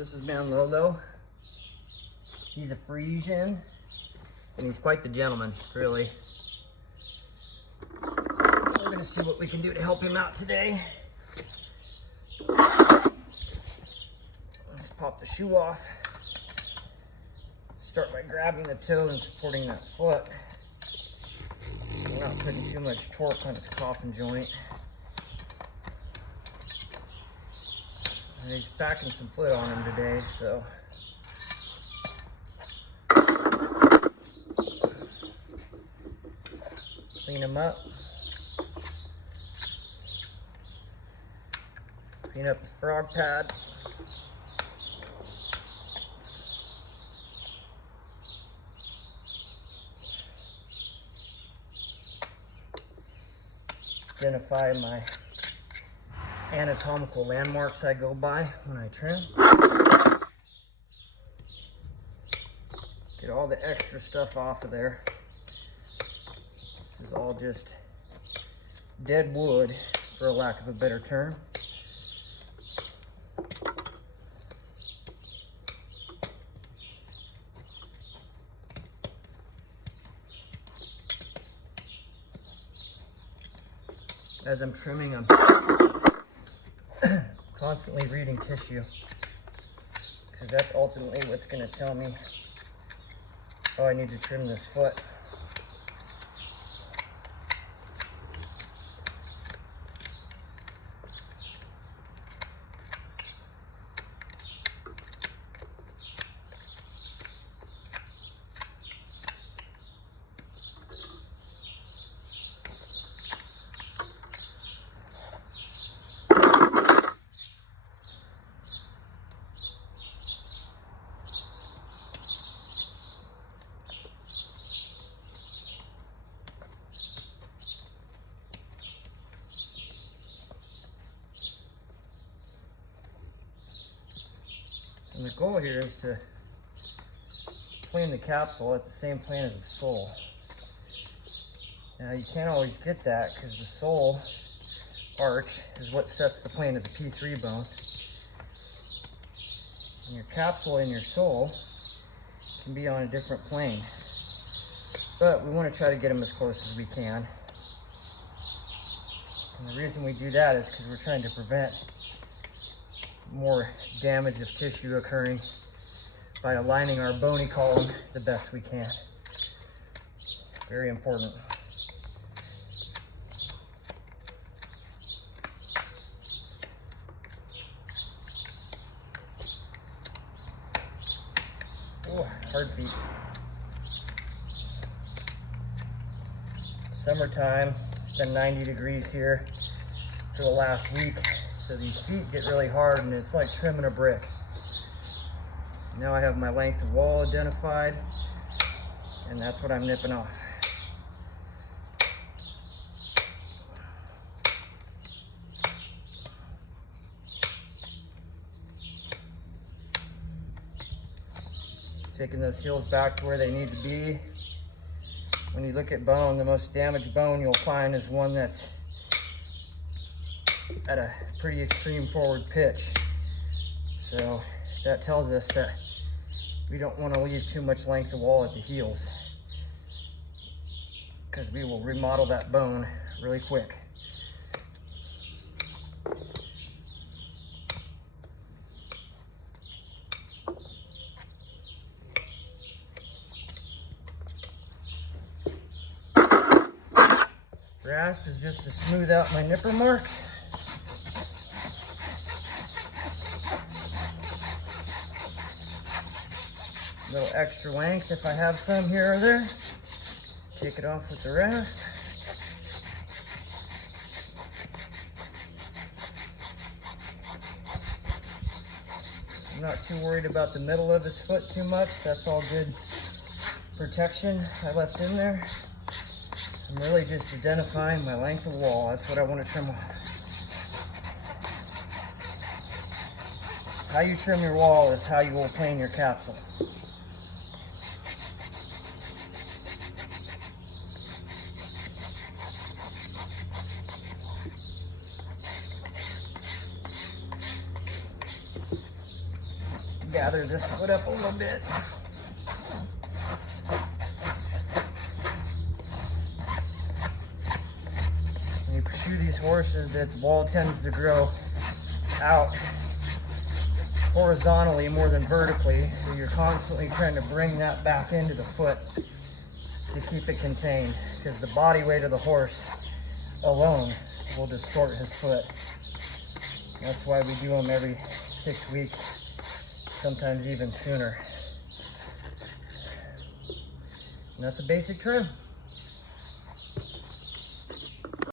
This is man Lolo. He's a Frisian, and he's quite the gentleman, really. We're gonna see what we can do to help him out today. Let's pop the shoe off. Start by grabbing the toe and supporting that foot. So we're not putting too much torque on his coffin joint. And he's packing some foot on him today, so. Clean him up. Clean up his frog pad. Identify my anatomical landmarks I go by when I trim. Get all the extra stuff off of there. This is all just dead wood, for a lack of a better term. As I'm trimming, I'm constantly reading tissue, because that's ultimately what's going to tell me, oh, I need to trim this foot. And the goal here is to plane the capsule at the same plane as the sole. Now you can't always get that because the sole arch is what sets the plane of the P3 bone. And your capsule and your sole can be on a different plane. But we want to try to get them as close as we can. And the reason we do that is because we're trying to prevent more damage of tissue occurring by aligning our bony column the best we can. Very important. Oh, heartbeat. Summertime, it's been 90 degrees here for the last week. So these feet get really hard and it's like trimming a brick. Now I have my length of wall identified, and that's what I'm nipping off. Taking those heels back to where they need to be. When you look at bone, the most damaged bone you'll find is one that's at a pretty extreme forward pitch. So that tells us that we don't want to leave too much length of wall at the heels, because we will remodel that bone really quick. Grasp is just to smooth out my nipper marks. A little extra length if I have some here or there. Take it off with the rasp. I'm not too worried about the middle of his foot too much. That's all good protection I left in there. I'm really just identifying my length of wall. That's what I want to trim off. How you trim your wall is how you will plane your capsule. gather this foot up a little bit. When you shoe these horses, that wall tends to grow out horizontally more than vertically, so you're constantly trying to bring that back into the foot to keep it contained, because the body weight of the horse alone will distort his foot. That's why we do them every 6 weeks, sometimes even sooner. And that's a basic trim.